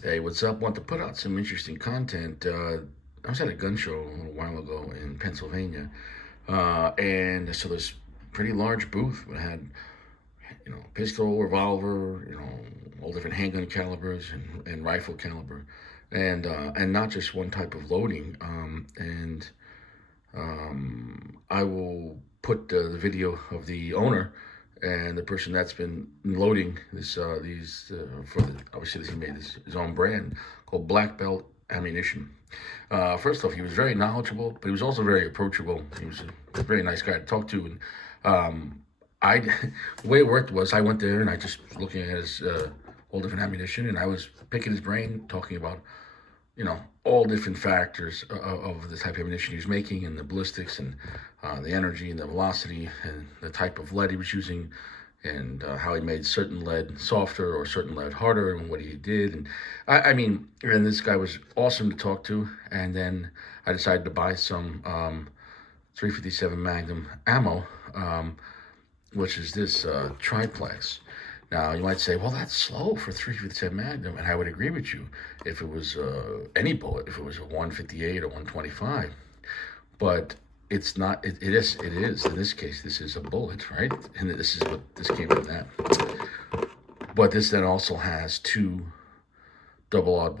Hey, what's up? Want to put out some interesting content. I was at a gun show a little while ago in Pennsylvania, and so this pretty large booth that had, pistol, revolver, all different handgun calibers and rifle caliber, and not just one type of loading. I will put the video of the owner and the person that's been loading these for obviously he made his own brand called Black Belt Ammunition. First off, he was very knowledgeable, but he was also very approachable. He was a very nice guy to talk to, and I the way it worked was I went there and I just was looking at his all different ammunition, and I was picking his brain, talking about all different factors of the type of ammunition he was making, and the ballistics, and the energy, and the velocity, and the type of lead he was using, and how he made certain lead softer or certain lead harder, and what he did. And and this guy was awesome to talk to. And then I decided to buy some 357 Magnum ammo, which is this Tri-Plex. Now, you might say, well, that's slow for 357 Magnum, and I would agree with you if it was any bullet, if it was a 158 or 125. But it's not, it is. In this case, this is a bullet, right? And this came from that. But this then also has two double odd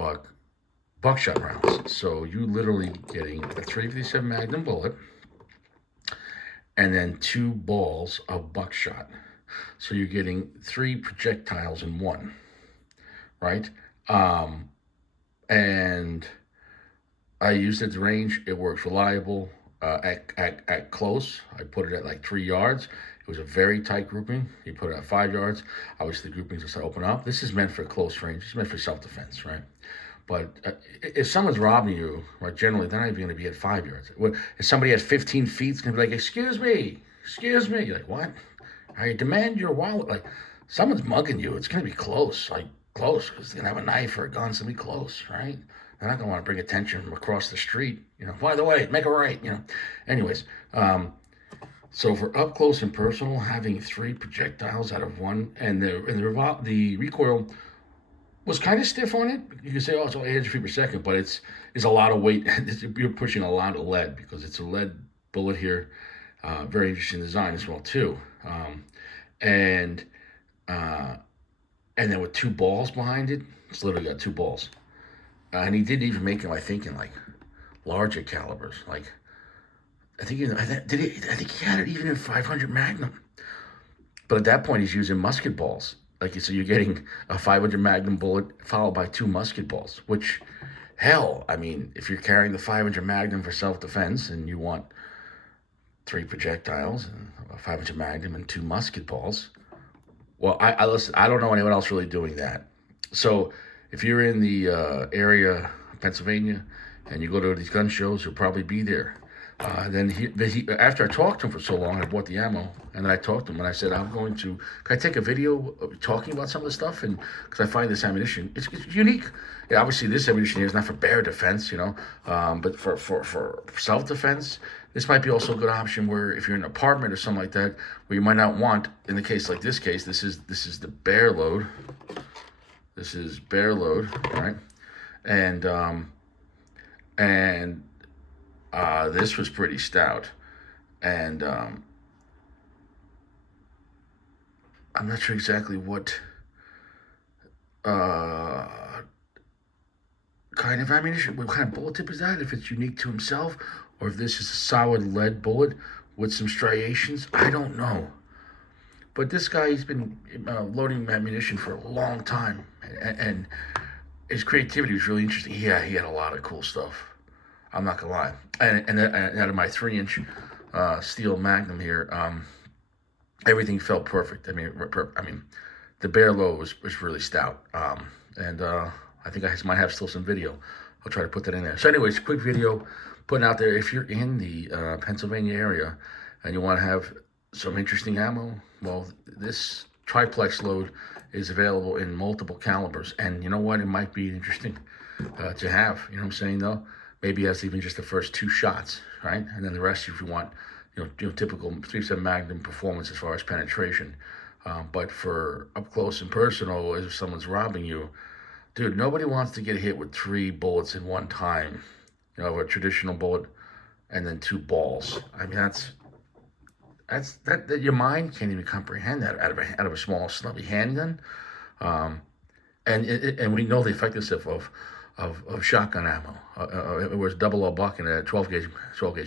buckshot rounds. So you literally getting a 357 Magnum bullet and then two balls of buckshot. So you're getting three projectiles in one, right? And I used it at the range. It works reliable. At close, I put it at like 3 yards. It was a very tight grouping. You put it at 5 yards. Obviously, the groupings will start opening up. This is meant for close range. It's meant for self-defense, right? But if someone's robbing you, right, generally, they're not even going to be at 5 yards. If somebody has 15 feet, it's going to be like, excuse me. You're like, what? I demand your wallet. Like, someone's mugging you. It's going to be close, because they're going to have a knife or a gun. It's going to be close, right? They're not going to want to bring attention from across the street. By the way, make a right, Anyways, so for up close and personal, having three projectiles out of one, and the recoil was kind of stiff on it. You can say, oh, it's only 800 feet per second, but it's a lot of weight. You're pushing a lot of lead because it's a lead bullet here. Very interesting design as well, too. And then with two balls behind it, it's literally got two balls. And he didn't even make them, I think, in like larger calibers. Like, I think he had it even in 500 Magnum. But at that point, he's using musket balls. So you're getting a 500 Magnum bullet followed by two musket balls, which, hell, if you're carrying the 500 Magnum for self-defense and you want three projectiles and a 500 Magnum and two musket balls, well, I listen, I don't know anyone else really doing that. So if you're in the area of Pennsylvania and you go to these gun shows, you'll probably be there. After I talked to him for so long, I bought the ammo, and then I talked to him, and I said, can I take a video of talking about some of the stuff? And because I find this ammunition, it's unique. Yeah, obviously this ammunition here is not for bear defense, but for self-defense, this might be also a good option where if you're in an apartment or something like that, where you might not want, in the case like this case, this is the bear load. This is bear load, right? And this was pretty stout, and I'm not sure exactly what kind of ammunition, what kind of bullet tip is that, if it's unique to himself, or if this is a solid lead bullet with some striations. I don't know. But this guy, he's been loading ammunition for a long time, and his creativity was really interesting. Yeah, he had a lot of cool stuff. I'm not gonna lie. And out of my 3-inch steel Magnum here, everything felt perfect. The bear low was really stout. I think I might have still some video. I'll try to put that in there. So anyways, quick video putting out there. If you're in the Pennsylvania area and you want to have some interesting ammo, well, this Tri-Plex load is available in multiple calibers. And you know what? It might be interesting to have. You know what I'm saying, though? Maybe that's even just the first two shots, right? And then the rest, if you want, typical 3.7 Magnum performance as far as penetration. But for up close and personal, if someone's robbing you, dude, nobody wants to get hit with 3 bullets in one time. You know, a traditional bullet and then 2 balls. I mean, that your mind can't even comprehend that out of a small snubby handgun. And we know the effectiveness of shotgun ammo. It was double a buck in a 12 gauge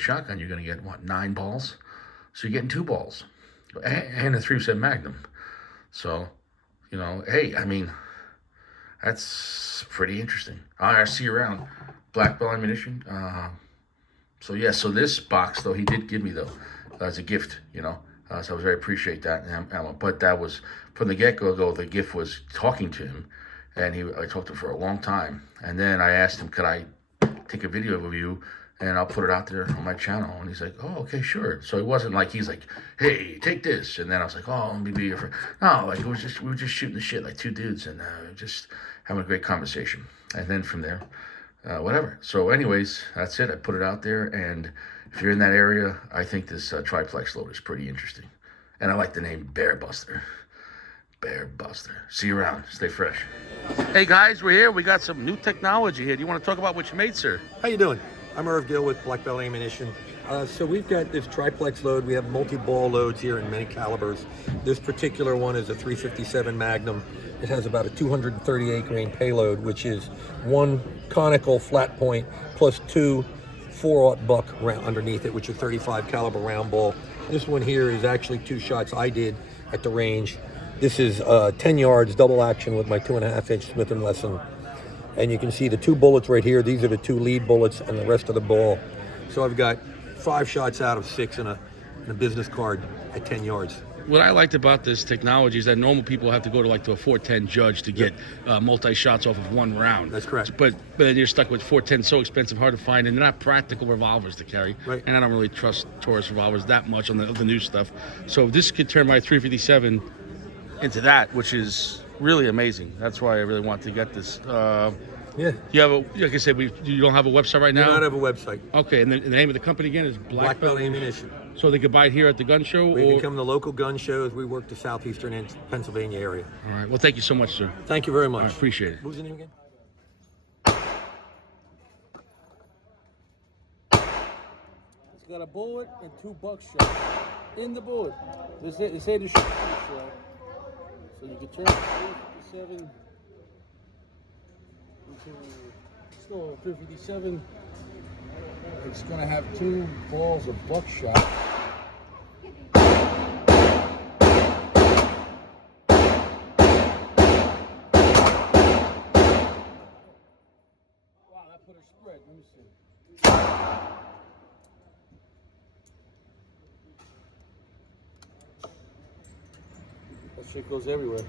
shotgun. You're going to get what, 9 balls? So you're getting 2 balls, and a 3% Magnum. So, you know, hey, I mean, that's pretty interesting. I'll see you around. Black belt ammunition. So yeah, so this box though he did give me though as a gift, you know. So I was very appreciate that. But that was from the get-go. Though the gift was talking to him, and I talked to him for a long time. And then I asked him, could I take a video of you and I'll put it out there on my channel? And he's like, oh, okay, sure. So it wasn't like he's like, hey, take this. And then I was like, oh, let me be your friend. No, like we were just shooting the shit like 2 dudes and just having a great conversation. And then from there, whatever. So anyways, that's it. I put it out there. And if you're in that area, I think this Tri-Plex loader is pretty interesting. And I like the name Bear Buster. Bear Buster. See you around. Stay fresh. Hey guys, we're here. We got some new technology here. Do you want to talk about what you made, sir? How you doing? I'm Irv Gill with Black Belt Ammunition. So we've got this Tri-Plex load. We have multi-ball loads here in many calibers. This particular one is a 357 Magnum. It has about a 238 grain payload, which is 1 conical flat point plus 2 4/0 buck round underneath it, which are 35 caliber round ball. This one here is actually 2 shots I did at the range. This is 10 yards double action with my 2.5-inch Smith & Wesson. And you can see the 2 bullets right here. These are the 2 lead bullets and the rest of the ball. So I've got 5 shots out of 6 in a business card at 10 yards. What I liked about this technology is that normal people have to go to a 410 judge to get multi-shots off of 1 round. That's correct. But then you're stuck with 410, so expensive, hard to find, and they're not practical revolvers to carry. Right. And I don't really trust Taurus revolvers that much on the new stuff. So this could turn my 357 into that, which is really amazing. That's why I really want to get this. Yeah. You have like I said, you don't have a website right now? We do not have a website. Okay, and the name of the company again is Black Belt Ammunition. So they could buy it here at the gun show? We can come to local gun shows. We work the southeastern and Pennsylvania area. All right. Well, thank you so much, sir. Thank you very much. I appreciate it. What was the name again? It's got a bullet and 2 buckshot in the bullet. They say the shot. So you can turn the 357 into still 357. It's gonna have 2 balls of buckshot. Wow, that put her spread. Let me see. That shit goes everywhere.